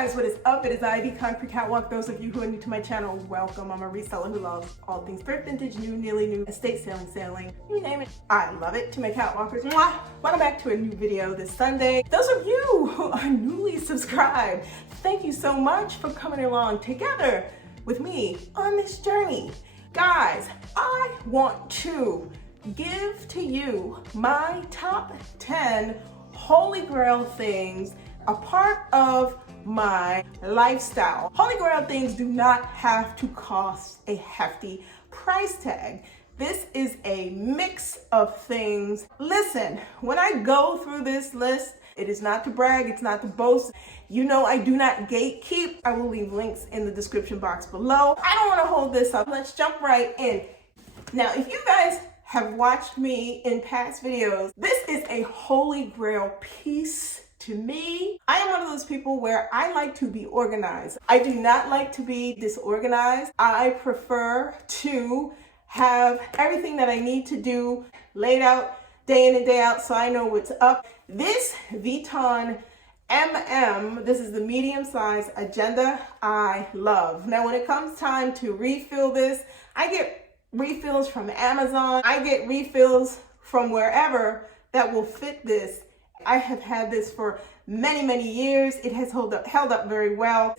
guys, what is up? It is I, the Concrete Catwalk. Those of you who are new to my channel, welcome. I'm a reseller who loves all things thrift, vintage, new, nearly new, estate sailing, you name it. I love it. To my catwalkers, mwah! Welcome back to a new video this Sunday. Those of you who are newly subscribed, thank you so much for coming along together with me on this journey. Guys, I want to give to you my top 10 holy grail things, a part of my lifestyle. Holy grail things do not have to cost a hefty price tag. This is a mix of things. Listen, when I go through this list, it is not to brag, it's not to boast. You know I do not gatekeep. I will leave links in the description box below. I don't want to hold this up. Let's jump right in. Now, if you guys have watched me in past videos, this is a holy grail piece to me. I am one of those people where I like to be organized. I do not like to be disorganized. I prefer to have everything that I need to do laid out day in and day out so I know what's up. This Vuitton MM, this is the medium size agenda, I love. Now when it comes time to refill this, I get refills from Amazon. I get refills from wherever that will fit this. I have had this for many years. It has held up very well.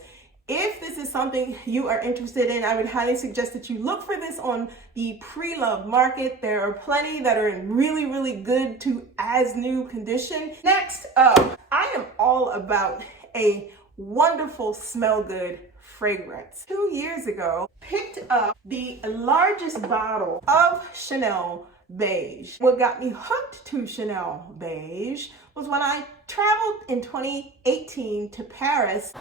If this is something you are interested in, I would highly suggest that you look for this on the pre-loved market. There are plenty that are in really good to as new condition. Next up, I am all about a wonderful smell good fragrance. 2 years ago, picked up the largest bottle of Chanel Beige. What got me hooked to Chanel Beige was when I traveled in 2018 to Paris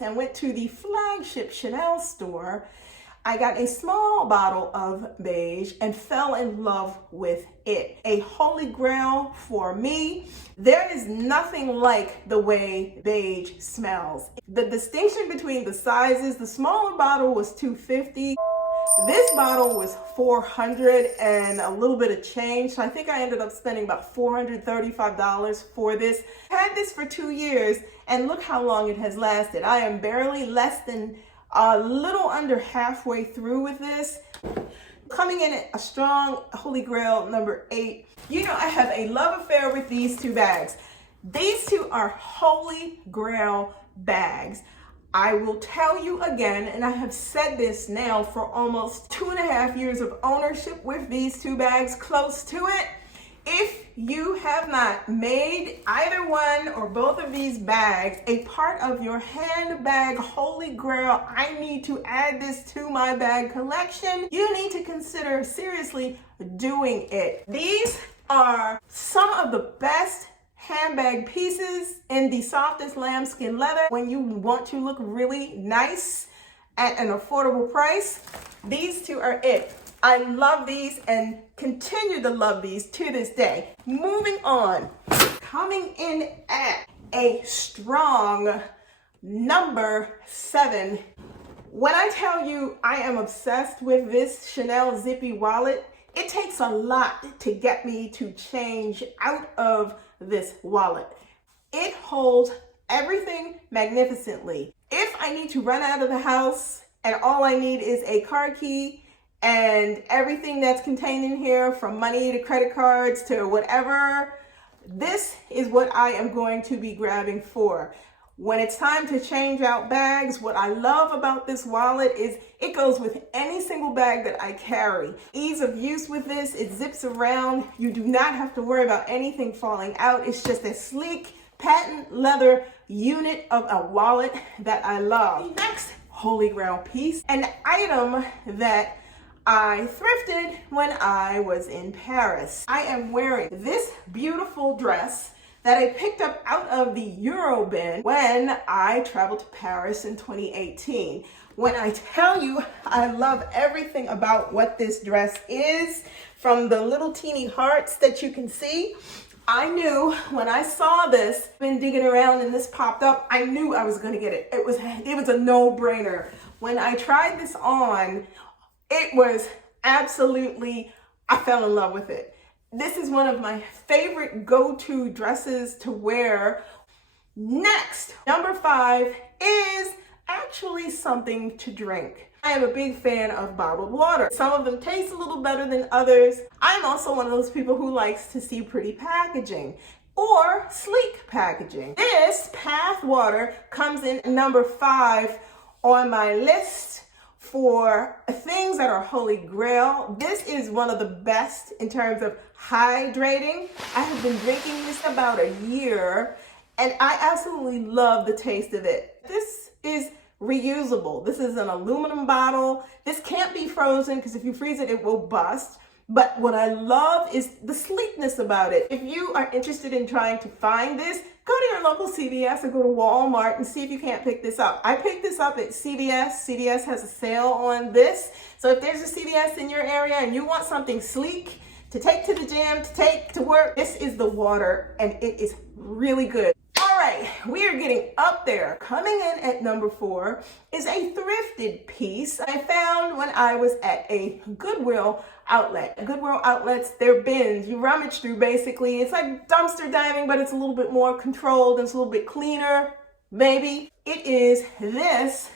and went to the Flagship Chanel store. I got a small bottle of beige and fell in love with it. A holy grail for me. There is nothing like the way beige smells. The distinction between the sizes, the smaller bottle was $250. This bottle was $400 and a little bit of change. So I think I ended up spending about $435 for this. I had this for 2 years and look how long it has lasted. I am barely less than a little under halfway through with this. Coming in at a strong holy grail number 8. You know I have a love affair with these two bags. These two are holy grail bags. I will tell you again, and I have said this now for almost 2.5 years of ownership with these two bags, close to it. If you have not made either one or both of these bags a part of your handbag holy grail, I need to add this to my bag collection, you need to consider seriously doing it. These are some of the best handbag pieces in the softest lambskin leather. When you want to look really nice at an affordable price, these two are it. I love these and continue to love these to this day. Moving on, coming in at a strong number 7. When I tell you I am obsessed with this Chanel zippy wallet, it takes a lot to get me to change out of this wallet. It holds everything magnificently. If I need to run out of the house and all I need is a car key and everything that's contained in here, from money to credit cards to whatever, this is what I am going to be grabbing for. When it's time to change out bags, what I love about this wallet is it goes with any single bag that I carry. Ease of use with this, it zips around. You do not have to worry about anything falling out. It's just a sleek patent leather unit of a wallet that I love. Next holy grail piece, an item that I thrifted when I was in Paris. I am wearing this beautiful dress that I picked up out of the Euro bin when I traveled to Paris in 2018. When I tell you I love everything about what this dress is, from the little teeny hearts that you can see, I knew when I saw this, been digging around and this popped up, I knew I was gonna get it. It was a no-brainer. When I tried this on, it was absolutely, I fell in love with it. This is one of my favorite go-to dresses to wear Next, number 5 is actually something to drink. I am a big fan of bottled water. Some of them taste a little better than others. I'm also one of those people who likes to see pretty packaging or sleek packaging. This Path water comes in number 5 on my list for things that are holy grail. This is one of the best in terms of hydrating. I have been drinking this about a year and I absolutely love the taste of it. This is reusable. This is an aluminum bottle. This can't be frozen because if you freeze it, it will bust. But what I love is the sleekness about it. If you are interested in trying to find this, go to your local CVS or go to Walmart and see if you can't pick this up. I picked this up at CVS. CVS has a sale on this. So if there's a CVS in your area and you want something sleek to take to the gym, to take to work, this is the water and it is really good. All right, we are getting up there. Coming in at number 4 is a thrifted piece I found when I was at a Goodwill Outlet. Goodwill Outlets, they're bins you rummage through basically. It's like dumpster diving, but it's a little bit more controlled and it's a little bit cleaner, maybe. It is this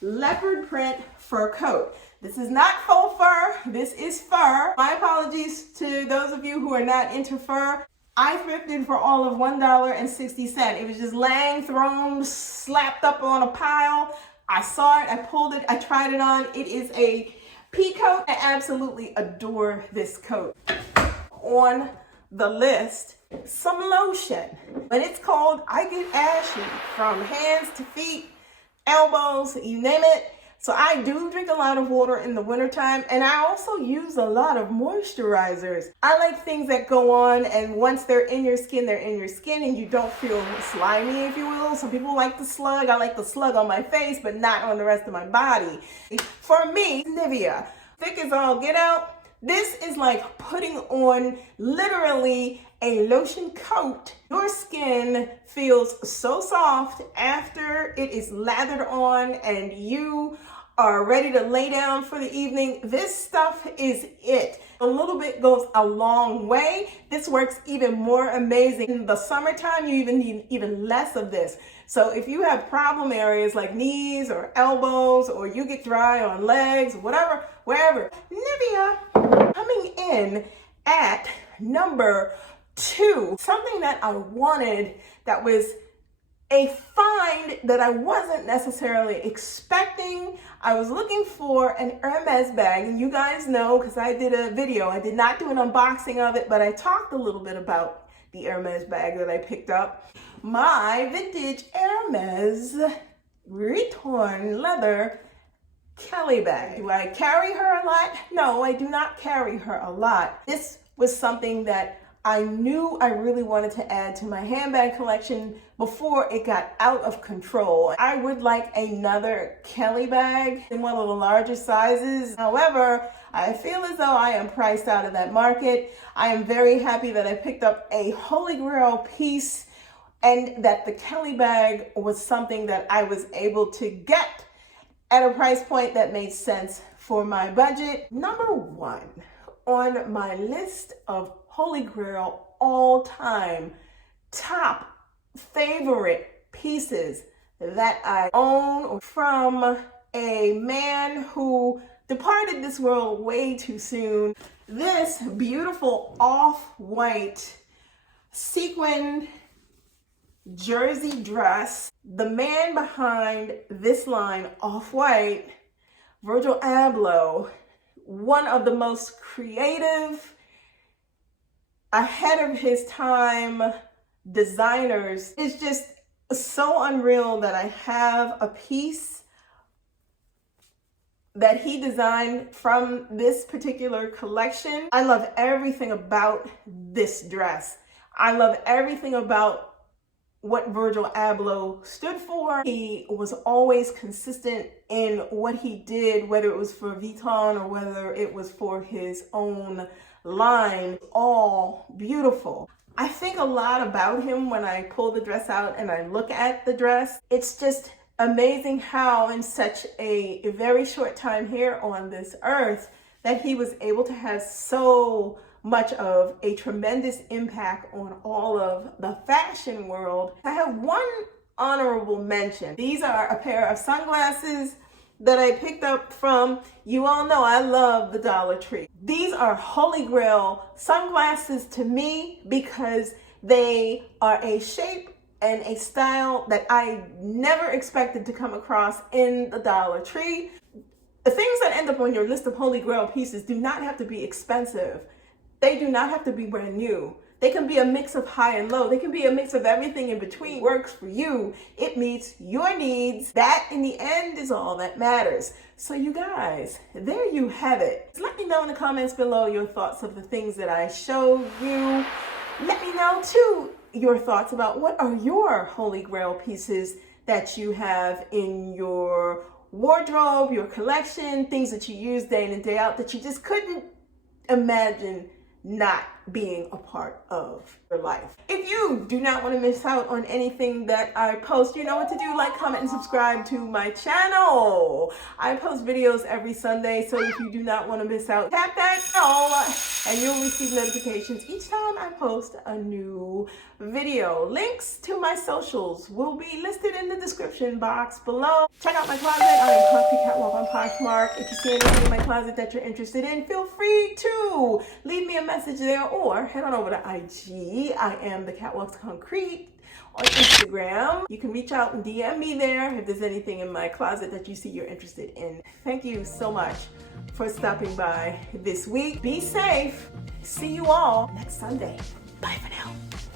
leopard print fur coat. This is not faux fur, this is fur. My apologies to those of you who are not into fur. I thrifted for all of $1.60. It was just laying, thrown, slapped up on a pile. I saw it, I pulled it, I tried it on. It is a pea coat. I absolutely adore this coat. On the list, some lotion. When it's cold, I get ashy from hands to feet, elbows, you name it. So I do drink a lot of water in the wintertime, and I also use a lot of moisturizers. I like things that go on, and once they're in your skin, they're in your skin, and you don't feel slimy, if you will. Some people like the slug. I like the slug on my face, but not on the rest of my body. For me, Nivea, thick as all get out. This is like putting on literally a lotion coat. Your skin feels so soft after it is lathered on and you are ready to lay down for the evening. This stuff is it. A little bit goes a long way. This works even more amazing. In the summertime, you even need even less of this. So if you have problem areas like knees or elbows, or you get dry on legs, whatever, wherever, Nivea coming in at number 2. Something that I wanted that was a find that I wasn't necessarily expecting. I was looking for an Hermes bag, and you guys know because I did a video. I did not do an unboxing of it, but I talked a little bit about the Hermes bag that I picked up. My vintage Hermes retorn leather Kelly bag. Do I carry her a lot? No, I do not carry her a lot. This was something that I knew I really wanted to add to my handbag collection before it got out of control. I would like another Kelly bag in one of the larger sizes. However, I feel as though I am priced out of that market. I am very happy that I picked up a Holy Grail piece and that the Kelly bag was something that I was able to get at a price point that made sense for my budget. Number 1 on my list of Holy Grail all-time top favorite pieces that I own from a man who departed this world way too soon. This beautiful off-white sequined jersey dress. The man behind this line, Off-White, Virgil Abloh, one of the most creative, ahead of his time designers. It's just so unreal that I have a piece that he designed from this particular collection. I love everything about this dress. I love everything about what Virgil Abloh stood for. He was always consistent in what he did, whether it was for Vuitton or whether it was for his own line. All beautiful. I think a lot about him when I pull the dress out and I look at the dress. It's just amazing how in such a very short time here on this earth that he was able to have so much of a tremendous impact on all of the fashion world. I have one honorable mention. These are a pair of sunglasses that I picked up from, you all know I love the Dollar Tree. These are holy grail sunglasses to me because they are a shape and a style that I never expected to come across in the Dollar Tree. The things that end up on your list of holy grail pieces do not have to be expensive. They do not have to be brand new. They can be a mix of high and low. They can be a mix of everything in between. Works for you. It meets your needs. That in the end is all that matters. So you guys, there you have it. Let me know in the comments below your thoughts of the things that I showed you. Let me know too your thoughts about what are your holy grail pieces that you have in your wardrobe, your collection, things that you use day in and day out that you just couldn't imagine not being a part of your life. If you do not want to miss out on anything that I post, you know what to do. Like, comment, and subscribe to my channel. I post videos every Sunday, so if you do not want to miss out, tap that bell and you'll receive notifications each time I post a new video. Links to my socials will be listed in the description box below. Check out my closet. I am Concrete Catwalk on Poshmark. If you see anything in my closet that you're interested in, feel free to leave me a message there or head on over to IG. I am the Catwalk's Concrete on Instagram. You can reach out and DM me there if there's anything in my closet that you see you're interested in. Thank you so much for stopping by this week. Be safe. See you all next Sunday. Bye for now.